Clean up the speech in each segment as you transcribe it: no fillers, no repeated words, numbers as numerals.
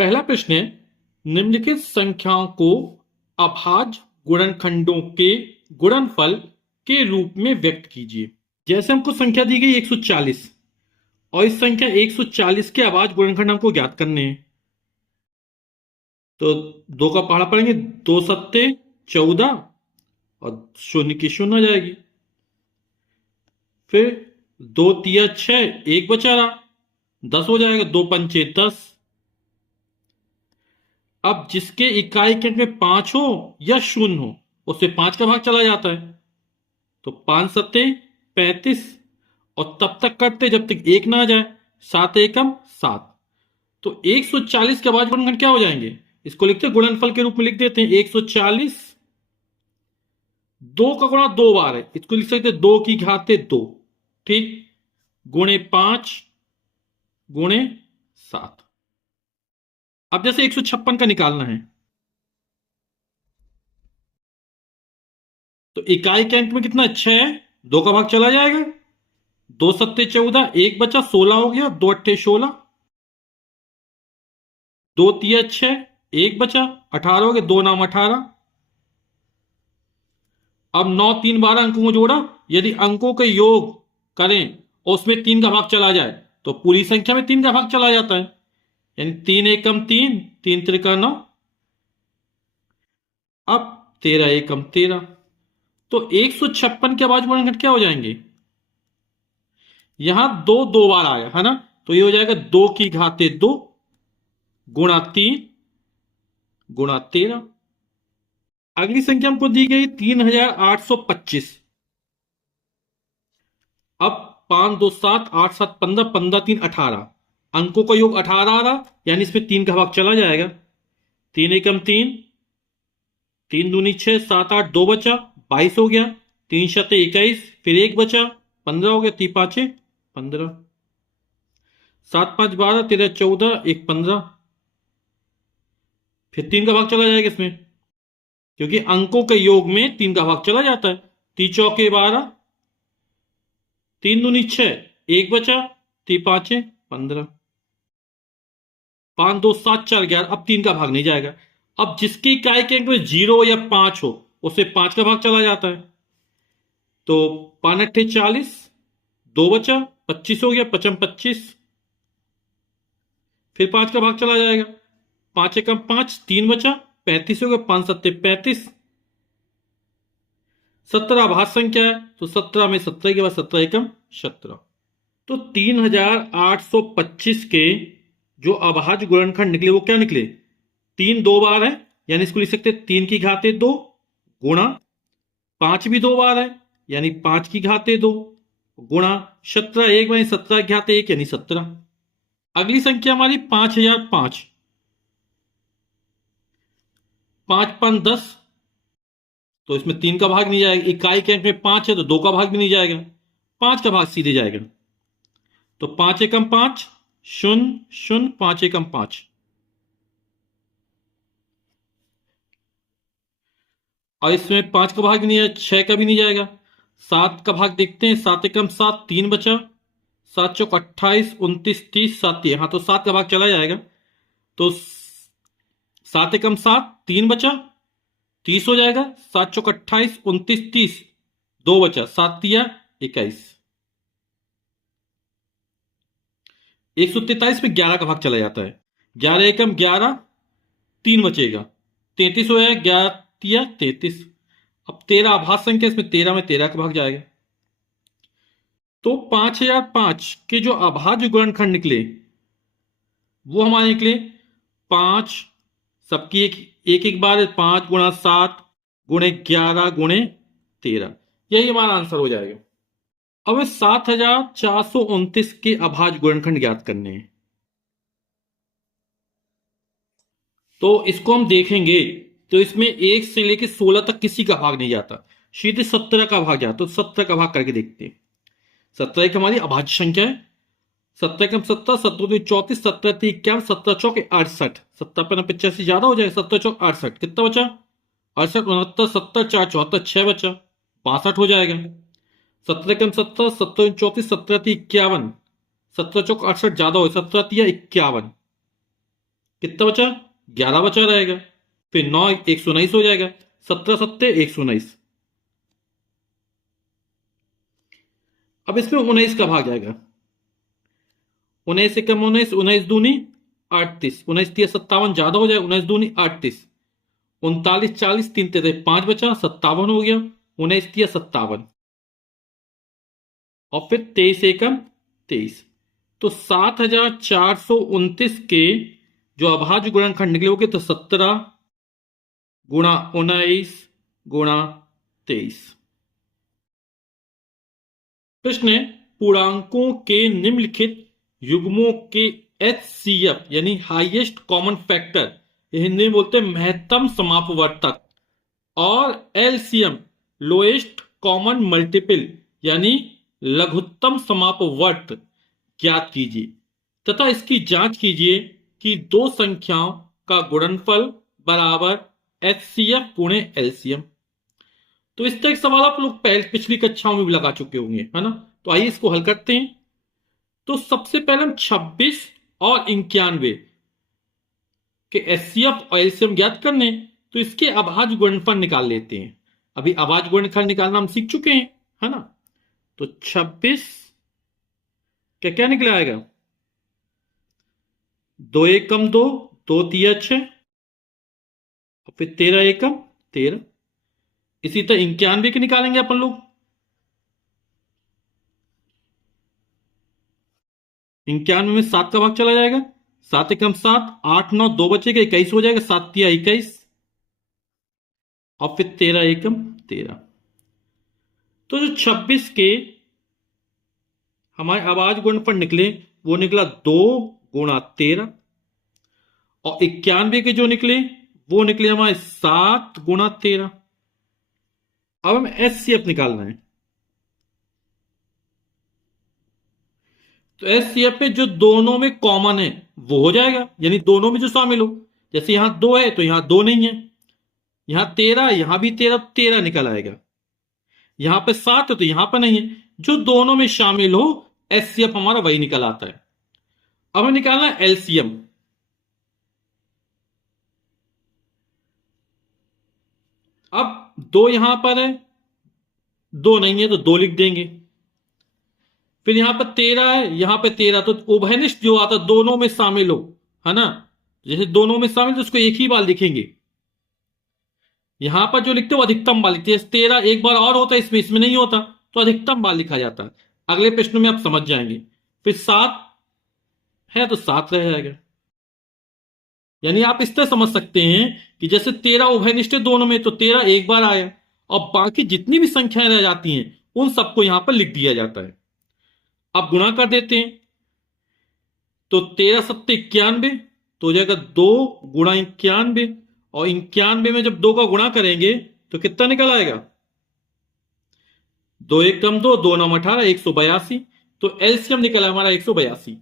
पहला प्रश्न है, निम्नलिखित संख्याओं को अभाज्य गुणनखंडों के गुणनफल के रूप में व्यक्त कीजिए। जैसे हमको संख्या दी गई 140 और इस संख्या 140 के अभाज्य गुणनखंड हमको ज्ञात करने हैं। तो दो का पहाड़ा पड़ेंगे, 2 सत्ते 14 और शून्य की शून्य हो जाएगी। फिर 2 तिया 6, एक बचा रहा, 10 हो जाएगा, 2 पंचे 10। अब जिसके इकाई के अंक में 5 हो या 0 हो उससे 5 का भाग चला जाता है। तो 5 सत्ते 35 और तब तक करते जब तक 1 ना आ जाए। 7 एकम 7। तो 140 के अभाज्य गुणनखंड क्या हो जाएंगे? इसको लिखते हैं गुणनफल के रूप में लिख देते हैं। 140 2 का गुणा 2 बार है, इसको लिख सकते हैं 2 की घाते 2, ठीक, गुणे 5 गुणे 7। अब जैसे 156 का निकालना है तो इकाई के अंक में कितना 6 है, 2 का भाग चला जाएगा, 2 सत्ते 14, एक बचा, 16 हो गया, 2 अट्ठे 16, 2 तिया 6, एक बचा, 18 हो गया, 2 नाम 18। अब 9 3 12 अंकों को जोड़ा, यदि अंकों के योग करें और उसमें 3 का भाग चला जाए तो पूरी संख्या में 3 का भाग चला जाता है, यानी 3 एकम 3, 3 त्रिका 9। अब 13 एकम 13। तो 156 के अभाज्य गुणनखंड क्या हो जाएंगे? यहां 2 2 बार आया है ना, तो ये हो जाएगा 2 की घाते 2 गुणा 3 गुणा 13। अगली संख्या हमको दी गई 3825। अब 5 2 7, 8 7 15, 15 3 18, अंकों का योग 18 आ रहा, यानी इसमें 3 का भाग चला जाएगा। 3 एकम 3, 3 दूनी 6, 7 8, 2 बचा, 22 हो गया, 3 शते 21, फिर 1 बचा, 15 हो गया, 3 पांचे 15, 7 5 12, 13 14, 1 15। फिर 3 का भाग चला जाएगा इसमें, क्योंकि अंकों के योग में 3 का भाग चला जाता है। 3 चौके 12, 3 दूनी 6, 1 बचा, 3 पांचे 15, 5 2 7 4 11। अब 3 का भाग नहीं जाएगा। अब जिसकी इकाई के अंक में 0 या 5 हो उससे 5 का भाग चला जाता है। तो 5 अट्ठे 40, 2 बचा, 25 हो गया, 55 25, फिर 5 का भाग चला जाएगा। 5 एकम 5, 3 बचा, 35 हो गया, 5 सत्ते 35। 17 अभाज्य संख्या है तो 17 में 17 के बाद 17 एकम 17। तो 3825 के जो अभाज्य गुणनखंड निकले वो क्या निकले? 3 2 बार है, यानी इसको लिख सकते 3 की घाते 2 गुणा 5 भी 2 बार है, यानी 5 की घाते 2 गुणा 17 एक बार 17 की घाते 1, यानी 17। अगली संख्या हमारी 5005। 5 5 10, तो इसमें 3 का भाग नहीं जाएगा। इकाई के अंक में 5 है तो 2 का भाग भी नहीं जाएगा, 5 का भाग सीधे जाएगा। तो 5 एकम 5, 0 0, 5 एकम 5। और इसमें 5 का भाग भी नहीं है, 6 का भी नहीं जाएगा। 7 का भाग देखते हैं, 7 एकम 7, 3 बचा, 7 चौक 28, 29 30, 7 हाँ तो 7 का भाग चला जाएगा। तो 7 एकम 7, 3 बचा, 30 हो जाएगा, 7 चौक 28, 29 30, 2 बचा, 7 तिया 21। 143 में 11 का भाग चला जाता है। 11 एकम 11, 3 बचेगा, 33 हो जाएगा, 11 तिया 33। अब 13 अभाज्य संख्या, इसमें 13 में 13 का भाग जाएगा। तो 5005 के जो अभाज्य गुणनखंड निकले वो हमारे निकले 5, सबकी एक एक बार 5 गुणा 7 गुणे 11 गुणे 13, यही हमारा आंसर हो जाएगा। अब 7429 के अभाज्य गुणनखंड ज्ञात करने हैं। तो इसको हम देखेंगे तो इसमें 1 से लेकर 16 तक किसी का भाग नहीं जाता, सीधे 17 का भाग जाता। तो 17 का भाग करके देखते हैं। 17 एक हमारी अभाज्य संख्या है। 17 कम 17, 17 34, 17 51, 17 चौक 68, 17 85 ज्यादा हो जाएगा, 17 चौक 68, कितना बचा? 68 69 70 4 74, 6 बचा, 62 हो जाएगा। 17 कम 17, 17 34, 17 51, 17 चौक 68 ज्यादा हो, 17 51, कितना बचा? 11 बचा रहेगा। फिर 9 119 हो जाएगा। 17 सत्ते 119। अब इसमें 19 का भाग जाएगा। 19 से कम 19, 19 दूनी 38, 19 तिया 57, ज्यादा हो जाए, 19 दूनी 38, 39 40, 3 तेरे 5 बचा, 57 हो गया। 19 तिया 57 और फिर 23 एकम 23। तो 7429 के जो अभाज्य गुणनखंड निकले होंगे तो 17 गुणा 19 गुणा 23। प्रश्न है, पूर्णांकों के निम्नलिखित युग्मों के एचसीएफ यानी हाईएस्ट कॉमन फैक्टर, हिंदी में बोलते हैं महत्तम समापवर्तक, और एलसीएम लोएस्ट कॉमन मल्टीपल यानी लघुत्तम समापवर्त ज्ञात कीजिए तथा इसकी जांच कीजिए कि दो संख्याओं का गुणनफल बराबर एचसीएफ गुणे एलसीएम। तो इस तरह के सवाल आप लोग पहले पिछली कक्षाओं में भी लगा चुके होंगे, है ना। तो आइए इसको हल करते हैं। तो सबसे पहले हम 26 और 91 के एचसीएफ और एलसीएम ज्ञात करने, तो इसके अभाज्य गुणनफल निकाल लेते हैं। अभी अभाज्य गुणनफल निकालना हम सीख चुके हैं, है ना। तो 26 क्या क्या निकला आएगा? 2 एकम 2, 2 तिया 6, और फिर 13 एकम 13। इसी तरह 91 के निकालेंगे अपन लोग। 91 में 7 का भाग चला जाएगा, 7 एकम 7, 8 9 2 बचेगा, 21 हो जाएगा, 7 तिया 21, और फिर 13 एकम 13। तो जो 26 के हमारे अभाज्य गुणनफल निकले वो निकला 2 गुणा 13, और 91 के जो निकले वो निकले हमारे 7 गुणा 13। अब हमें एचसीएफ निकालना है। तो एचसीएफ में जो दोनों में कॉमन है वो हो जाएगा, यानी दोनों में जो शामिल हो। जैसे यहां 2 है तो यहां 2 नहीं है, यहां 13, यहां भी 13, 13 निकल आएगा। यहां पे 7 है तो यहां पर नहीं है, जो दोनों में शामिल हो एचसीएफ हमारा वही निकल आता है। अब हमें निकालना है एलसीएम। अब 2 यहां पर है, 2 नहीं है तो 2 लिख देंगे। फिर यहां पर 13 है, यहां पर 13, तो उभयनिष्ठ जो आता दोनों में शामिल हो, है ना। जैसे दोनों में शामिल तो उसको एक ही बार लिखेंगे। यहां पर जो लिखते हो अधिकतम बार लिखते हैं। 13 एक बार और होता है, इसमें इसमें नहीं होता, तो अधिकतम बार लिखा जाता है। अगले प्रश्न में आप समझ जाएंगे। फिर 7 है तो 7 रह जाएगा। यानी आप इस तरह समझ सकते हैं कि जैसे 13 उभयनिष्ठ है दोनों में, तो 13 एक बार आया, और बाकी जितनी भी संख्याएं रह जाती हैं उन सबको यहां पर लिख दिया जाता है। अब गुणा कर देते हैं। तो 13 सत्ते 91, तो हो जाएगा 2 गुणा 91, और 91 में जब 2 का गुणा करेंगे तो कितना निकल आएगा? 2 एकम 2, 2 9 18, 182। तो एलसीएम निकला हमारा 182।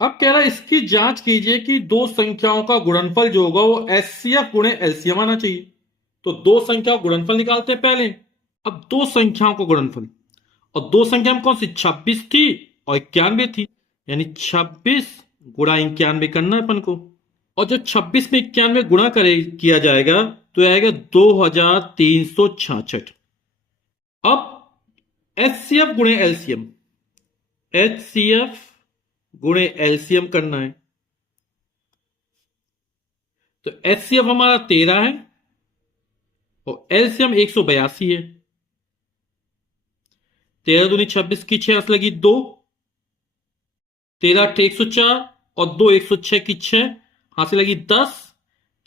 अब कह रहा है इसकी जांच कीजिए कि दो संख्याओं का गुणनफल जो होगा वो एचसीएफ गुणे एलसीएम आना चाहिए। तो दो संख्याओं का गुणनफल निकालते हैं पहले। अब दो संख्याओं का गुणनफल, और दो संख्या में कौन सी? 26 थी और 91 थी, यानी 26 गुणा 91 करना है अपन को। और जब 26 में 91 गुणा किया जाएगा तो आएगा 2366। अब एचसीएफ गुणे एलसीएम, एचसीएफ गुणे एलसीएम करना है। तो एचसीएफ हमारा 13 है और एलसीएम 182 है। 13 दूनी 26 की 6 लगी 2, 13 8 104, और 2 106 की 6 हाथ से लगी 10,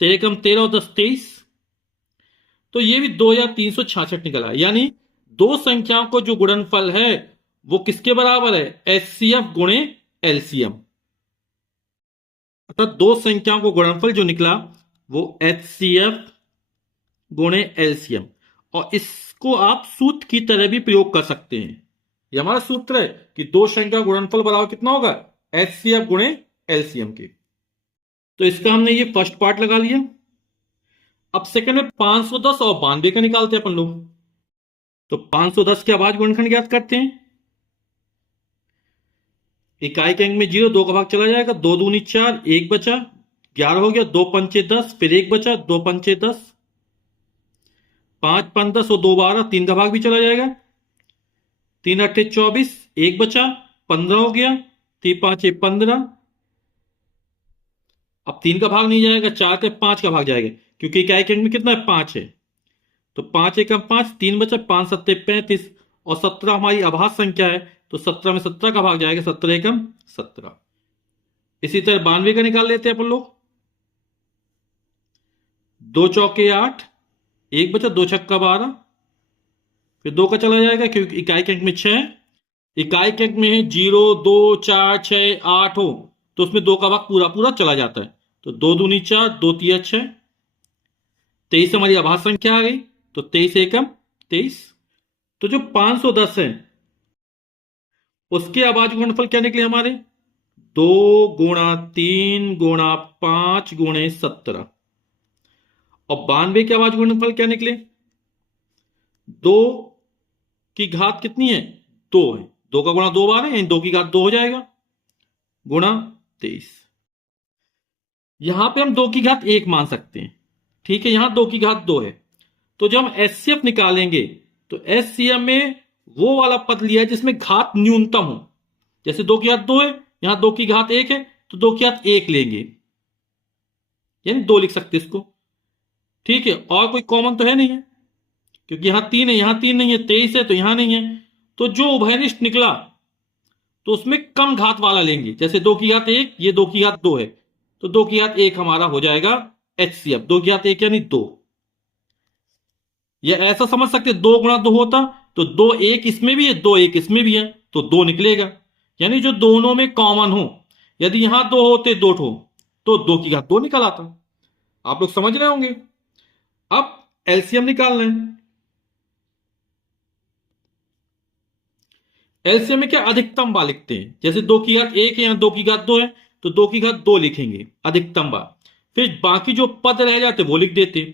13 कम 13 और 10 23। तो ये भी 2366 निकला है। यानी दो संख्याओं को जो गुणनफल है वो किसके बराबर है? एचसीएफ गुणे एलसीएम। अर्थात दो संख्याओं को गुणनफल जो निकला वो एचसीएफ गुणे एलसीएम। और इसको आप सूत्र की तरह भी प्रयोग कर सकते हैं। ये हमारा सूत्र है कि दो संख्या गुणनफल बराबर कितना होगा? एचसीएफ गुणे एलसीएम के। तो इसका हमने ये फर्स्ट पार्ट लगा लिया। अब सेकंड में 510 और 92 का निकालते हैं अपन लोग। तो 510 के अभाज्य गुणनखंड ज्ञात करते हैं। इकाई के अंक में 0, 2 का भाग चला जाएगा, 2 दूनी 4, 1 बचा, 11 हो गया, 2 पंचे 10, फिर एक बचा, 2 पंचे 10, 5 5 10 और 2 12, 3 का भाग भी चला जाएगा, 3 8 24, एक बचा, 15 हो गया, 3 5 15। अब 3 का भाग नहीं जाएगा, 4 का 5 का भाग जाएगा, क्योंकि इकाई के अंक में कितना है, 5 है। तो 5 एकम 5, 3 बचा, 5 7 35, और 17 हमारी आभास संख्या है, तो 17 में 17 का भाग जाएगा, 17 एकम 17। इसी तरह 92 का निकाल लेते हैं अपन लोग। 2 चौके 8, एक बचा, 2 छक्का 12, फिर 2 का चला जाएगा, क्योंकि इकाई के अंक में 6 है। इकाई के अंक में है 0 2 4 6 8 हो, तो उसमें 2 का भाग पूरा पूरा चला जाता है, तो 2 दूनी 4, 2 तिया 6, 23 हमारी आभास संख्या आ गई, तो 23 एकम 23। तो जो 510 है उसके अभाज्य गुणनफल क्या निकले हमारे, 2 गुणा 3 गुणा 5 गुणे 17। और 92 के अभाज्य गुणनफल क्या निकले, 2 की घात कितनी है, 2 है, 2 का गुणा 2 बार है, यानी 2 की घात 2 हो जाएगा, गुणा 23। यहां पे हम 2 की घात 1 मान सकते हैं, ठीक है, यहां 2 की घात 2 है। तो जब हम एचसीएफ निकालेंगे तो एचसीएफ में वो वाला पद लिया है जिसमें घात न्यूनतम हो, जैसे 2 की घात 2 है, यहां 2 की घात 1 है, तो 2 की घात 1 लेंगे, यानी 2 लिख सकते इसको, ठीक है। और कोई कॉमन तो है नहीं है, क्योंकि यहां 3 है, यहां 3 नहीं है, 23 है तो यहां नहीं है, तो जो उभयनिष्ठ निकला तो उसमें कम घात वाला लेंगे, जैसे 2 की घात 1, ये 2 की घात 2 है, तो 2 की घात 1 हमारा हो जाएगा एचसीएफ, 2 की घात 1 यानी 2। या ऐसा समझ सकते 2 गुणा 2 होता, तो 2 1 इसमें भी है, 2 1 इसमें भी है, तो 2 निकलेगा, यानी जो दोनों में कॉमन हो। यदि यहां 2 होते 2 ठो, तो 2 की घात 2 निकल आता। आप लोग समझ रहे होंगे। अब एलसीएम निकालना है। एलसीएम में क्या अधिकतम बार लिखते हैं, जैसे 2 की घात 1 है, यहां 2 की घात 2 है, तो 2 की घात 2 लिखेंगे अधिकतम बार, फिर बाकी जो पद रह जाते वो लिख देते।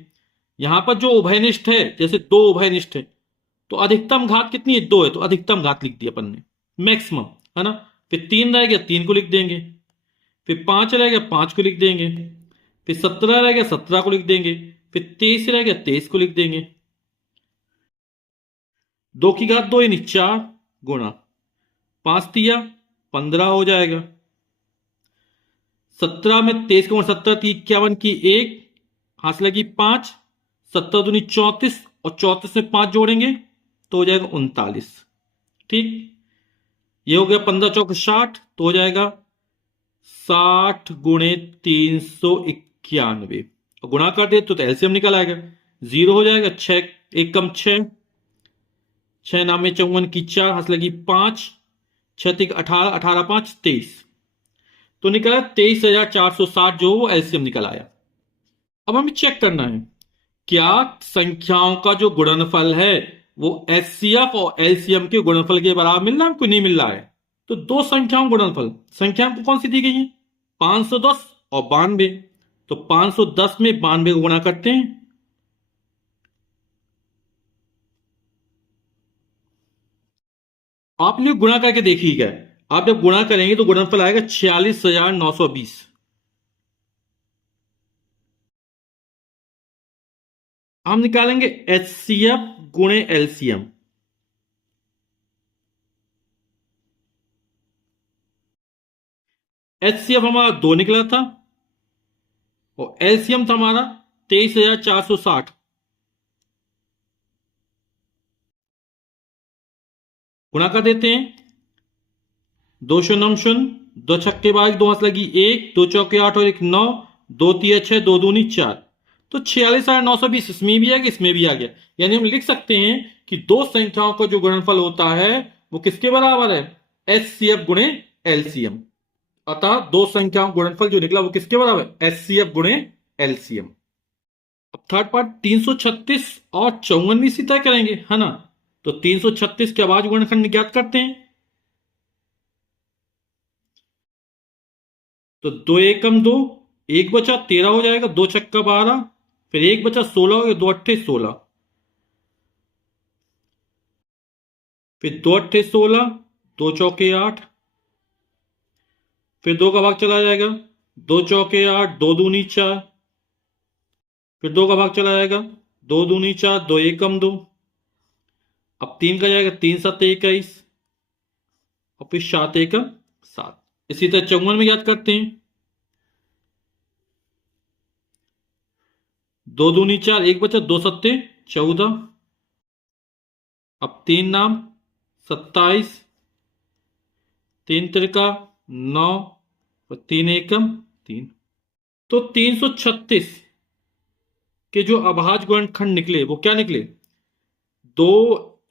यहां पर जो उभयनिष्ठ है, जैसे 2 उभयनिष्ठ है, तो अधिकतम घात कितनी है, 2 है, तो अधिकतम घात लिख दी अपन ने, मैक्सिमम, है ना। फिर 3 रह गया, 3 को लिख देंगे, फिर 5 रह गया, 5 को लिख देंगे, फिर 17 रह गया, 17 को लिख देंगे, फिर 23 रह गया, 23 को लिख देंगे। 2 की घात 2 यानी 4 गुणा 5 तिया 15 हो जाएगा। 17 में 23 का 17 51 की 1 हाथ लगी 5, 17 दूनी 34, और 34 में 5 जोड़ेंगे तो हो जाएगा 39, ठीक। ये हो गया 15 चौक 60, तो हो जाएगा 60 गुणे 391, और गुणा कर दे तो एलसीएम निकल आएगा, 0 हो जाएगा, 6 एकम 6, 6 नामे 54 की 4 हाथ लगी 5, 6 3 18, 18 5 23, तो निकला 23,460, जो वो एलसीएम निकल आया। अब हमें चेक करना है क्या संख्याओं का जो गुणनफल है वो एचसीएफ और एलसीएम के गुणनफल के बराबर मिल रहा है, हमको नहीं मिल रहा है। तो दो संख्याओं गुणनफल, संख्या को कौन सी दी गई है, 510 और 92, तो 510 में 92 को गुणा करते हैं, आप लोग गुणा करके देखिएगा। आप जब गुणा करेंगे तो गुणनफल आएगा 46,920। हम निकालेंगे एचसीएफ गुणे एलसीएम। एचसीएफ हमारा 2 निकला था और एलसीएम था हमारा 23,460। गुणा कर देते हैं, 2 शून्य 2 छक्के 22, 2 हाथ लगी 1, 2 चौके 8 और 1 9, 2 तिया 6, 2 दूनी 4, तो 46,920 इसमें भी आ गया, इसमें भी आ गया। यानी हम लिख सकते हैं कि दो संख्याओं का जो गुणनफल होता है वो किसके बराबर है, एचसीएफ गुणे एलसीएम। अतः दो संख्याओं का गुणनफल जो निकला वो किसके बराबर है, एचसीएफ गुणे एलसीएम। अब थर्ड पार्ट 336 और 54 इसी तय करेंगे, है ना। तो 336 के अभाज्य गुणनखंड ज्ञात करते हैं, तो 2 एकम 2, एक बचा 13 हो जाएगा, 2 छक्का 12, फिर एक बचा 16 हो गया, 2 अट्ठे 16, फिर 2 अट्ठे 16, 2 चौके 8, फिर 2 का भाग चला जाएगा, दो चौके 8, दो दूनी 4, फिर दो का भाग चला जाएगा, दो दूनी 4, दो एकम 2, अब 3 का जाएगा, 3 7 21, और फिर 7 एकम 7। इसी तरह 54 में याद करते हैं, दो दूनी 4, एक बचा, दो सत्ते 14, अब 3 नाम 27, 3 त्रिका 9, और 3 एकम 3। तो 336 के जो अभाज्य गुणनखंड निकले वो क्या निकले? दो,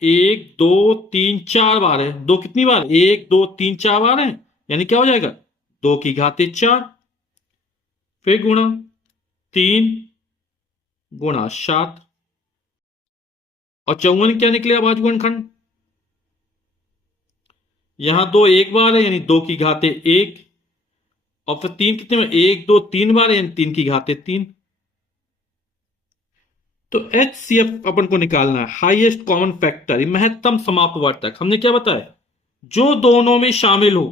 एक, दो, तीन, चार बार है। दो कितनी बार? एक, दो, तीन, चार बार है, यानी क्या हो जाएगा? 2 की घाते 4, फिर गुणा 3 गुणा 7, और 54 क्या निकले अभाज्य गुणनखंड? यहां दो एक बार है, यानी 2 की घाते 1, और फिर 3 कितने में? 1 2 3 बार है, यानी 3 की घाते 3। तो HCF अपन को निकालना है, हाईएस्ट कॉमन फैक्टर, महत्तम समापवर्तक। हमने क्या बताया? जो दोनों में शामिल हो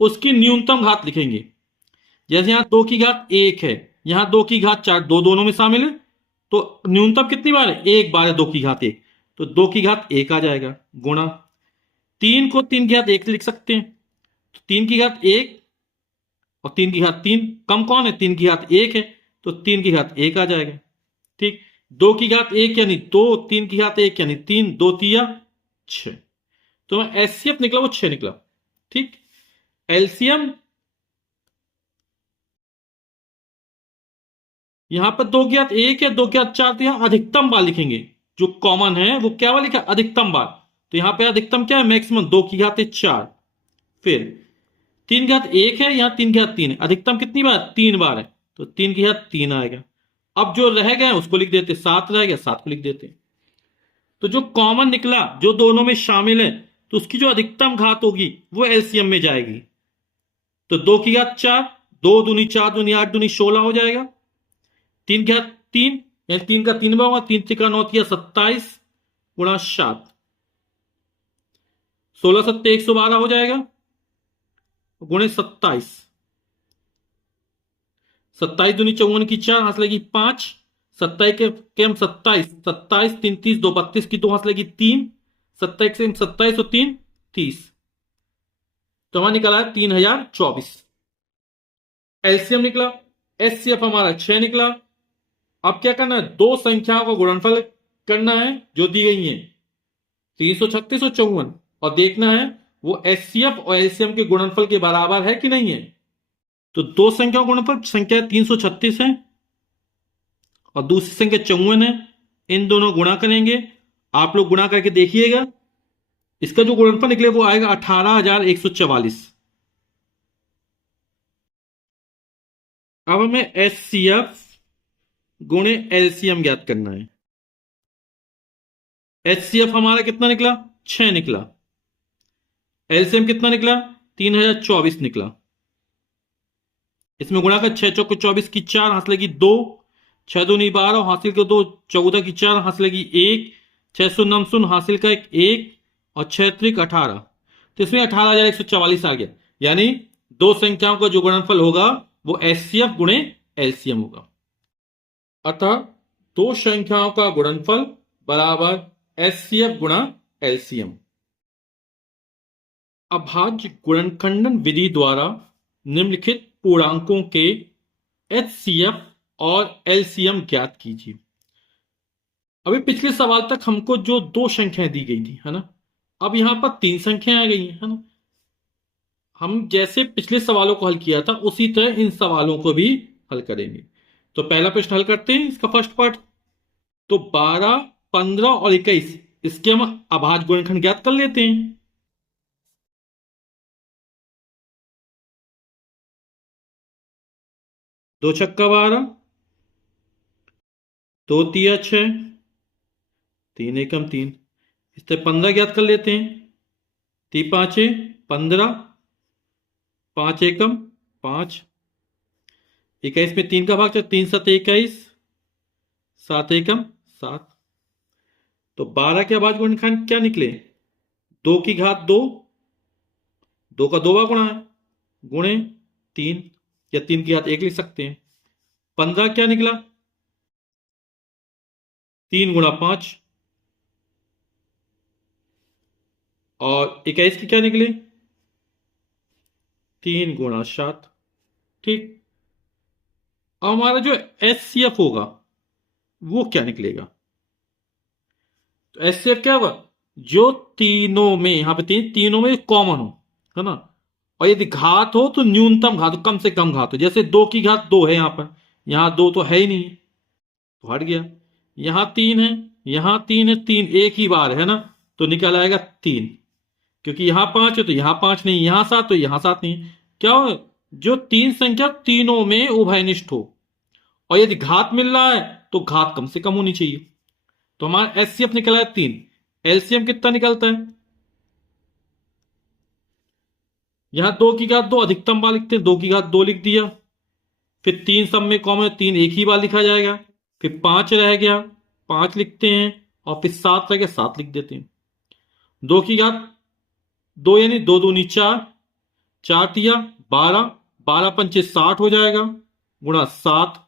उसकी न्यूनतम घात लिखेंगे। जैसे यहां 2 की घात 1 है, यहां 2 की घात 4, दो दोनों में शामिल है, तो न्यूनतम कितनी बार है? एक बार है 2 की घात 1, तो 2 की घात 1 आ जाएगा, गुणा 3 को 3 की घात 1 लिख सकते हैं, तो 3 की घात 1 और 3 की घात 3, कम कौन है? 3 की घात 1 है, तो 3 की घात 1 आ जाएगा। ठीक, 2 की घात 1 यानी 2, 3 की घात 1 यानी 3, 2 तिया 6, तो एचसीएफ निकला वो 6 निकला। ठीक, एलसीएम यहां पर 2 की घात 1 या 2 की घात 4, तो यहां अधिकतम बार लिखेंगे, जो कॉमन है वो क्या वाला लिखा? अधिकतम बार। तो यहां पे अधिकतम क्या है? मैक्सिमम 2 की घात 4, फिर 3 की घात 1 है, यहां 3 की घात 3 है, अधिकतम कितनी बार? 3 बार है, तो 3 की घात 3 आएगा। अब जो रह गए उसको लिख देते, 7 रह गया, 7 को लिख देते। तो जो कॉमन निकला, जो दोनों में शामिल है, तो उसकी जो अधिकतम घात होगी वो एलसीएम में जाएगी। तो 2 की घात 4, 2 दूनी 4 दूनी 8 दूनी 16 हो जाएगा, 3 की घात 3 यानी 3 का 3 बार होगा, 3 त्रिका 9 तिया 27 गुणा 7, 16 सत्ते 112 हो जाएगा, गुणे 27, 27 दूनी 54 की 4, हाथ लगी 5, 27 के हम 27, 27 3 30 2 32 की 2 हाथ लगी 3, 27 से 27 और 3 30, तो हमारा निकला है 3024। एलसीएम निकला, एचसीएफ हमारा 6 निकला। अब क्या करना है? दो संख्याओं का गुणनफल करना है जो दी गई है, 336 और 54, और देखना है वो एचसीएफ और एलसीएम के गुणनफल के बराबर है कि नहीं है। तो दो संख्याओं का गुणनफल, संख्या 336 है और दूसरी संख्या 54 है, इन दोनों गुणा करेंगे। आप लोग गुणा करके देखिएगा, इसका जो गुणनफल निकले वो आएगा 18,144। अब हमें एचसीएफ गुणे एलसीएम ज्ञात करना है। एचसीएफ हमारा कितना निकला? 6 निकला। एलसीएम कितना निकला? 3024 निकला। इसमें गुणा कर 6 चौके 24 की 4, हाथ लगी 2, 6 दूनी 12, हासिल के 2, 14 की 4, हासिल लगी 1, 6 शून्य शून्य, हासिल का 1, और 6 त्रिक 18, तो इसमें 18,144 आ गया। यानी दो संख्याओं का जो गुणनफल होगा वो एचसीएफ गुणे एलसीएम होगा। अतः दो संख्याओं का गुणनफल बराबर एचसीएफ गुणा एलसीएम। अभाज्य गुणनखंडन विधि द्वारा निम्नलिखित पूर्णांकों के एचसीएफ और एलसीएम ज्ञात कीजिए। अभी पिछले सवाल तक हमको जो दो संख्याएं दी गई थी, है ना, अब यहां पर 3 संख्याएं आ गई हैं, है ना। हम जैसे पिछले सवालों को हल किया था उसी तरह इन सवालों को भी हल करेंगे। तो पहला प्रश्न हल करते हैं, इसका फर्स्ट पार्ट। तो 12, 15 और 21, इसके हम अभाज्य गुणनखंड ज्ञात कर लेते हैं। दो छक्का 12, दो तिया 6, 3 एकम 3, इस तरह 15 ज्ञात कर लेते हैं। 3 पांचे 15, 5 एकम 5, 21 में 3 का भाग, 3 7 21, 7 एकम 7। तो 12 के अभाज्य गुणनखंड क्या निकले? 2 की घात 2, 2 का 2 बार गुणा है, गुणे 3, या 3 की घात 1 लिख सकते हैं। 15 क्या निकला? 3 गुणा 5। और 21 की क्या निकली? 3 गुणा 7। ठीक। अब हमारा जो एचसीएफ होगा वो क्या निकलेगा? तो एचसीएफ क्या होगा? जो तीनों में, यहां पे तीनों में कॉमन हो, है ना। और यदि घात हो तो न्यूनतम घात हो, कम से कम घात हो। जैसे 2 की घात 2 है यहां पर, यहां 2 तो है ही नहीं, तो हट गया। यहां 3 है, यहां 3 है, 3 एक ही बार है ना, तो निकल आएगा 3। क्योंकि यहां 5 है तो यहां 5 नहीं, यहां 7 तो यहां 7 नहीं। क्या हो? जो तीन संख्या तीनों में उभयनिष्ठ हो, और यदि घात मिल रहा है तो घात कम से कम होनी चाहिए। तो हमारा एचसीएफ निकला है 3। एलसीएम कितना निकलता है? यहां 2 की घात 2 अधिकतम बार लिखते हैं, 2 की घात 2 लिख दिया। फिर 3 सब में कॉमन, 3 एक ही बार लिखा जाएगा। फिर 5 रह गया, 5 लिखते हैं। और फिर 7 रह गया, 7 लिख देते हैं। 2 की घात 2 यानी 2 दूनी 4, 4 तिया 12, 12 पंचे 60 हो जाएगा, गुणा 7,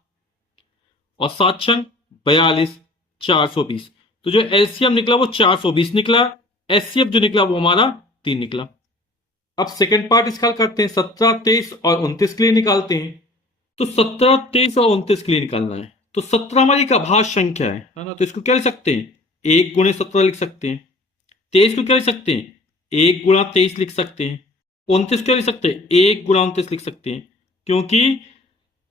और 7 छंग 42, 420। तो जो एलसीएम निकला वो 420 निकला। एचसीएफ जो निकला वो हमारा 3 निकला। अब सेकंड पार्ट इसका हल करते हैं। 17, 23 और 29 के लिए निकालते हैं। तो 17, 23 और 29 के लिए निकालना है। तो 17 हमारी एक अभाज्य संख्या है ना, तो इसको क्या लिख सकते हैं? 1 गुणे 17 लिख सकते हैं। 23 को क्या लिख सकते हैं? 1 गुणा 23 लिख सकते हैं। 29 क्या लिख सकते हैं? 1 गुणा 29 लिख सकते हैं। क्योंकि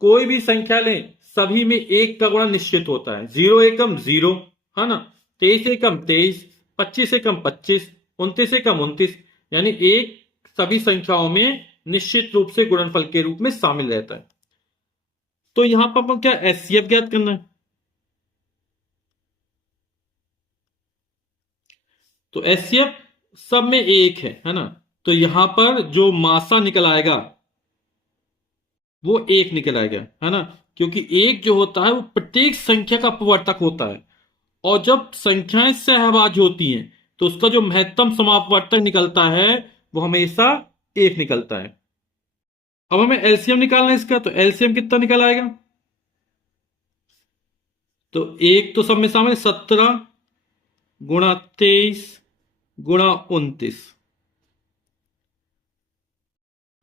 कोई भी संख्या लें, सभी में 1 का गुणा निश्चित होता है। 0 एकम 0, है ना। 23 एकम 23, 25 एकम 25, 29 एकम 29, यानी 1 सभी संख्याओं में निश्चित रूप से गुणनफल के रूप में शामिल रहता है। तो यहां पर अपन क्या एचसीएफ ज्ञात करना है। तो एचसीएफ सब में 1 है ना। तो यहां पर जो मासा निकल आएगा वो 1 निकल आएगा, है ना। क्योंकि 1 जो होता है वो प्रत्येक संख्या का अपवर्तक होता है। और जब संख्याएं सहभाज्य होती हैं तो उसका जो महत्तम समापवर्तक निकलता है वो हमेशा 1 निकलता है। अब हमें एलसीएम निकालना है इसका, तो एलसीएम कितना निकल आएगा? तो 1 तो सब में शामिल, 17 गुणा 23 गुणा 29।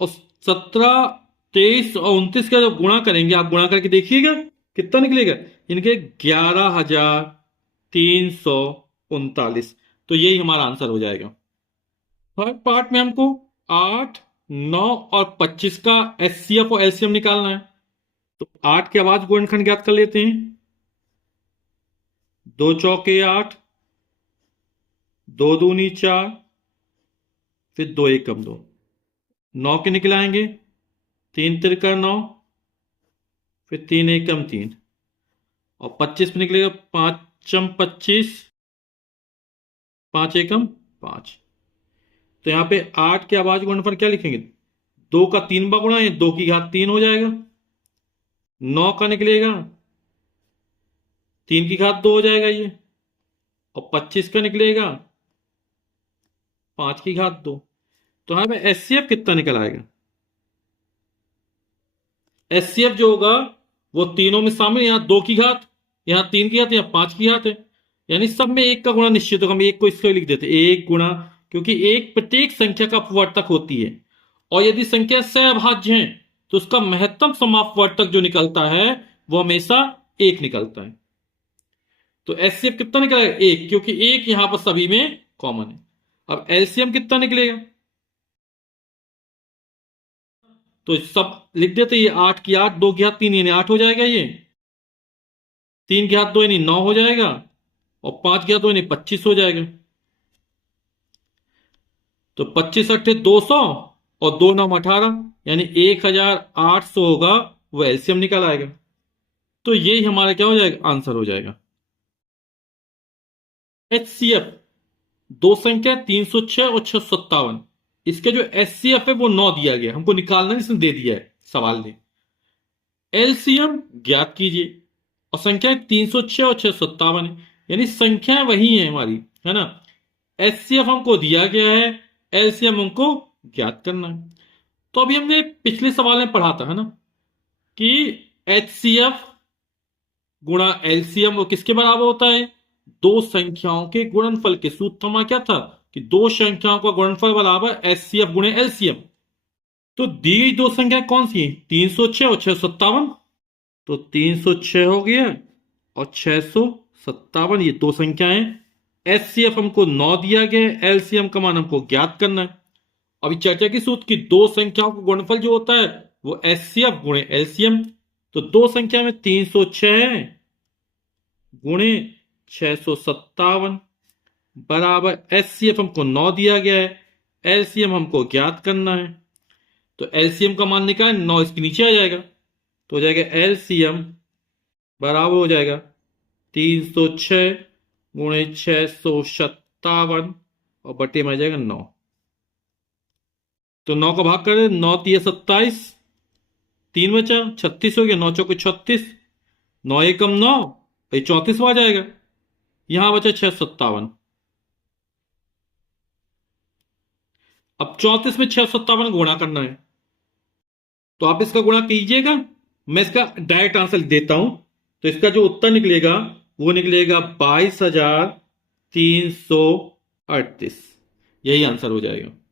और 17, 23 और 29 का जब गुणा करेंगे, आप गुणा करके देखिएगा कितना निकलेगा। इनके 11,339। तो यही हमारा आंसर हो जाएगा। थर्ड पार्ट में हमको 8, 9 और 25 का एचसीएफ और एलसीएम निकालना है। तो 8 के अभाज्य गुणनखंड ज्ञात कर लेते हैं। 2 चौके 8, 2 दूनी 4, फिर 2 एकम 2, 9 के निकलाएंगे। 3 तिरका 9, फिर 3 एकम 3, और 25 में निकलेगा 5 25, 5 एकम 5। तो यहां पे 8 के अभाज्य गुणनफल क्या लिखेंगे? 2 का 3 बा गुणा, 2 की घात 3 हो जाएगा। 9 का निकलेगा 3 की घात 2 हो जाएगा ये। और 25 का निकलेगा 5 की घात 2। तो यहां पे एचसीएफ कितना निकल आएगा? एचसीएफ जो होगा वो तीनों में शामिल, यहां 2 की घात, यहां 3 की घात, यहां 5 की घात है। यानी सब में 1 का गुणा निश्चित होगा। हम 1 को इसको लिख देते 1 गुणा, क्योंकि 1 प्रत्येक संख्या का अपवर्तक होती है। और यदि संख्या सहअभाज्य है तो उसका महत्तम समापवर्तक जो निकलता है वो हमेशा 1 निकलता है। तो एचसीएफ कितना निकलेगा? 1, क्योंकि 1 यहां पर सभी में कॉमन है। अब एलसीएम कितना निकलेगा? तो सब लिख देते, ये 8 की 8, 2 की 8 3 यानी 8 हो जाएगा। ये 3 की हाथ 2 यानी 9 हो जाएगा। और 5 की हाथ 2 यानी 25 हो जाएगा। तो 25 अट्ठे 200, और 2 9 18, यानी 1800 होगा, वो एलसीएम निकल आएगा। तो यही हमारा क्या हो जाएगा? आंसर हो जाएगा। एचसीएफ दो संख्या 306 और 657, इसके जो एचसीएफ है वो 9 दिया गया, हमको निकालना है, इसने दे दिया है सवाल ने। एलसीएम ज्ञात कीजिए। और संख्या 306 और 657 है, यानी संख्याएं वही है हमारी, है ना। एचसीएफ हमको दिया गया है, एलसीएम हमको ज्ञात करना है। तो अभी हमने पिछले सवाल में पढ़ा था, है ना, कि HCF गुणा LCM वो किसके बराबर होता है? दो संख्याओं के गुणनफल के। सूत्र हमारा क्या था कि दो संख्याओं का गुणनफल बराबर HCF गुणे LCM। तो दी गई दो संख्या कौन सी है? 306 और 657। तो 306 हो गया और 657, ये दो संख्याएं। HCF हमको 9 दिया गया है, LCM का मान हमको ज्ञात करना है। अभी चर्चा की सूत्र की दो संख्याओं का गुणनफल जो होता है वो HCF गुणे LCM। तो दो संख्या में 306 गुणे 657 बराबर HCF हमको 9 दिया गया है, LCM हमको ज्ञात करना है। तो LCM का मान निकालें, 9 इसके नीचे आ जाएगा, तो हो जाएगा LCM बराबर हो जाएगा 306 गुणे 657 और बटे में आ जाएगा 9। तो 9 का भाग करें, 9 तिया 27, 3 बचा, 36 हो गया, 9 चौके 36, 9 एकम 9, ये 34 आ जाएगा। यहां बचा 657। अब 34 में 657 गुणा करना है, तो आप इसका गुणा कीजिएगा। मैं इसका डायरेक्ट आंसर देता हूं। तो इसका जो उत्तर निकलेगा वो निकलेगा 22,338। यही आंसर हो जाएगा।